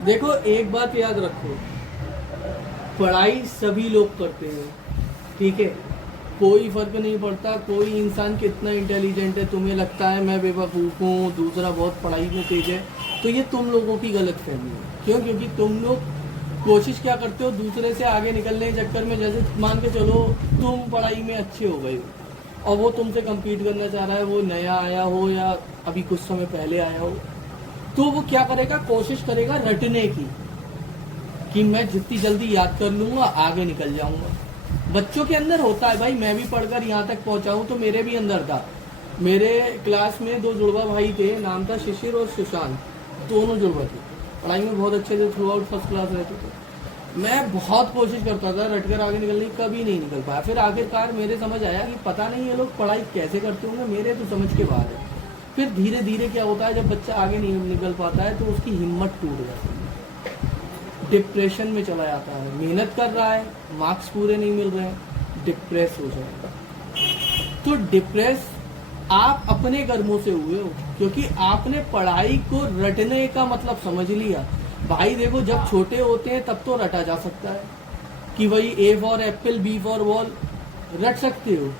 देखो, एक बात याद रखो, पढ़ाई सभी लोग करते हैं, ठीक है। कोई फर्क नहीं पड़ता कोई इंसान कितना इंटेलिजेंट है। तुम्हें लगता है मैं बेवकूफ़ हूँ, दूसरा बहुत पढ़ाई में तेज है, तो ये तुम लोगों की गलत फहमी है। क्यों? क्योंकि तुम लोग कोशिश क्या करते हो, दूसरे से आगे निकलने के चक्कर में, जैसे मान के चलो तुम पढ़ाई में अच्छे हो गए और वो तुमसे कम्पीट करना चाह रहा है, वो नया आया हो या अभी कुछ समय पहले आया हो, तो वो क्या करेगा, कोशिश करेगा रटने की कि मैं जितनी जल्दी याद कर लूंगा आगे निकल जाऊंगा। बच्चों के अंदर होता है भाई, मैं भी पढ़कर यहाँ तक पहुंचा हूँ तो मेरे भी अंदर था। मेरे क्लास में 2 जुड़वा भाई थे, नाम था शिशिर और सुशांत, दोनों जुड़वा थे, पढ़ाई में बहुत अच्छे थे, थ्रू आउट फर्स्ट क्लास रहते थे। मैं बहुत कोशिश करता था रटकर आगे निकलने की, कभी नहीं निकल पाया। फिर आखिरकार मेरे समझ आया कि पता नहीं ये लोग पढ़ाई कैसे करते होंगे, मेरे तो समझ के बाहर है। फिर धीरे धीरे क्या होता है, जब बच्चा आगे नहीं निकल पाता है तो उसकी हिम्मत टूट जाती है, डिप्रेशन में चला जाता है। मेहनत कर रहा है, मार्क्स पूरे नहीं मिल रहे हैं, डिप्रेस हो जाएगा। तो डिप्रेस आप अपने कर्मों से हुए हो, क्योंकि आपने पढ़ाई को रटने का मतलब समझ लिया। भाई देखो, जब छोटे होते हैं तब तो रटा जा सकता है कि भाई A for apple, B for ball, रट सकते हो।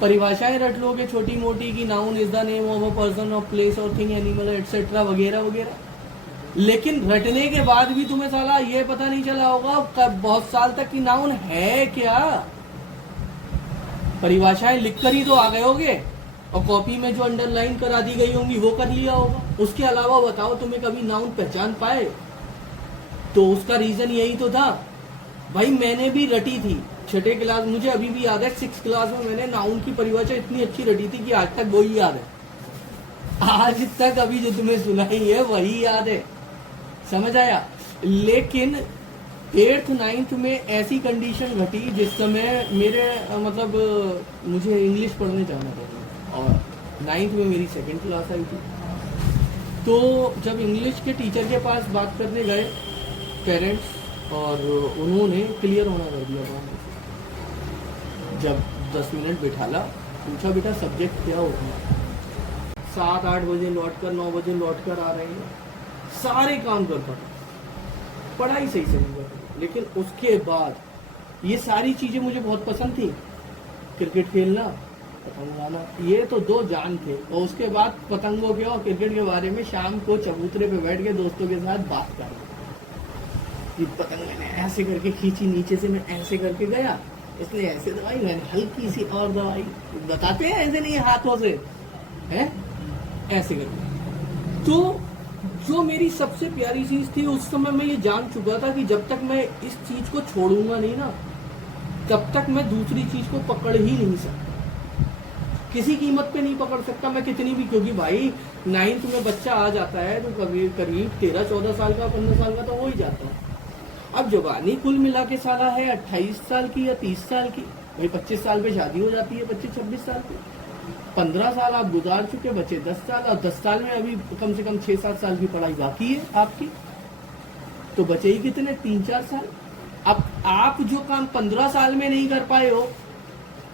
परिभाषाएं रट लोगे छोटी मोटी की noun is the name of a person of place और थिंग एनिमल एटसेट्रा वगैरह वगैरह। लेकिन रटने के बाद भी तुम्हें साला ये पता नहीं चला होगा बहुत साल तक कि नाउन है क्या। परिभाषाएं लिखकर ही तो आ गए होगे और कॉपी में जो अंडरलाइन करा दी गई होंगी वो कर लिया होगा। उसके अलावा बताओ तुम्हें कभी नाउन पहचान पाए? तो उसका रीजन यही तो था भाई, मैंने भी रटी थी छठे क्लास, मुझे अभी भी याद है 6 क्लास में मैंने नाउन की परिभाषा इतनी अच्छी रटी थी कि आज तक वही याद है। आज तक अभी जो तुम्हें सुनाई है वही याद है, समझ आया। लेकिन 8th 9th में ऐसी कंडीशन घटी जिस समय मेरे मतलब मुझे इंग्लिश पढ़ने जाना था और 9th में मेरी 2nd क्लास आई थी। तो जब इंग्लिश के टीचर के पास बात करने गए पेरेंट्स, और उन्होंने क्लियर होना कर दिया था। जब 10 मिनट बिठाला, पूछा बेटा सब्जेक्ट क्या होता है, 7-8 बजे लौट कर 9 बजे लौट कर आ रहे हैं, सारे काम करता था, पढ़ाई सही से नहीं करता। लेकिन उसके बाद ये सारी चीजें मुझे बहुत पसंद थी, क्रिकेट खेलना, पतंग उड़ाना, ये तो 2 जान थे। और उसके बाद पतंगों के और क्रिकेट के बारे में शाम को चबूतरे पे बैठ के दोस्तों के साथ बात करना कि पतंग मैंने ऐसे करके खींची, नीचे से मैं ऐसे करके गया, इसलिए ऐसे दवाई, मैंने हल्की सी और दवाई, बताते हैं ऐसे नहीं हाथों से, है ऐसे करके। तो जो मेरी सबसे प्यारी चीज थी, उस समय मैं ये जान चुका था कि जब तक मैं इस चीज को छोड़ूंगा नहीं ना, तब तक मैं दूसरी चीज को पकड़ ही नहीं सकता, किसी कीमत पे नहीं पकड़ सकता मैं कितनी भी। क्योंकि भाई 9th में बच्चा आ जाता है तो कभी करीब 13-14 साल का, 15 साल का तो हो ही जाता है। अब जवानी कुल मिला के साला है 28 साल की या 30 साल की, भाई 25 साल पे शादी हो जाती है, 25-26 साल की, 15 साल आप गुजार चुके, बचे 10 साल, और 10 साल में अभी कम से कम 6-7 साल की पढ़ाई बाकी है आपकी, तो बचे ही कितने, 3-4 साल। अब आप जो काम 15 साल में नहीं कर पाए हो,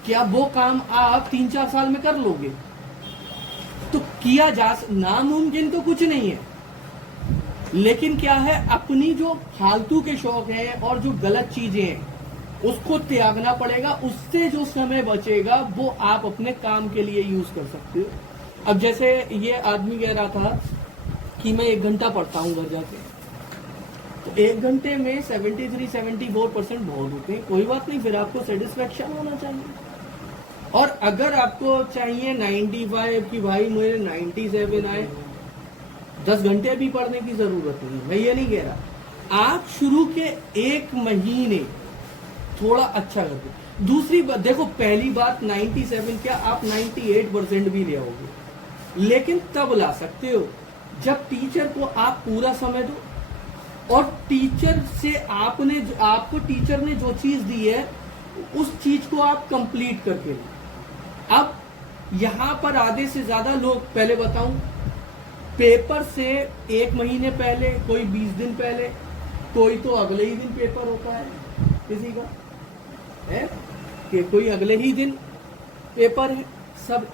क्या वो काम आप 3-4 साल में कर लोगे? तो किया जा, नामुमकिन तो कुछ नहीं है, लेकिन क्या है, अपनी जो फालतू के शौक हैं और जो गलत चीजें हैं उसको त्यागना पड़ेगा। उससे जो समय बचेगा वो आप अपने काम के लिए यूज कर सकते हो। अब जैसे ये आदमी कह रहा था कि मैं 1 घंटा पढ़ता हूँ घर जाके, तो 1 घंटे में 73-74% बहुत होते हैं। कोई बात नहीं, फिर आपको सेटिस्फेक्शन होना चाहिए। और अगर आपको चाहिए 95 की भाई मेरे 97 आए, 10 घंटे भी पढ़ने की जरूरत नहीं है, मैं ये नहीं कह रहा। आप शुरू के 1 महीने थोड़ा अच्छा कर दो। दूसरी बात देखो, पहली बात 97 क्या, आप 98% भी ले आओगे, लेकिन तब ला सकते हो जब टीचर को आप पूरा समय दो और टीचर से आपको टीचर ने जो चीज दी है उस चीज को आप कंप्लीट करके लो। अब यहां पर आधे से ज्यादा लोग, पहले बताऊं, पेपर से 1 महीने पहले, कोई 20 दिन पहले, कोई तो अगले ही दिन पेपर होता है किसी का, है कि कोई अगले ही दिन पेपर है, सब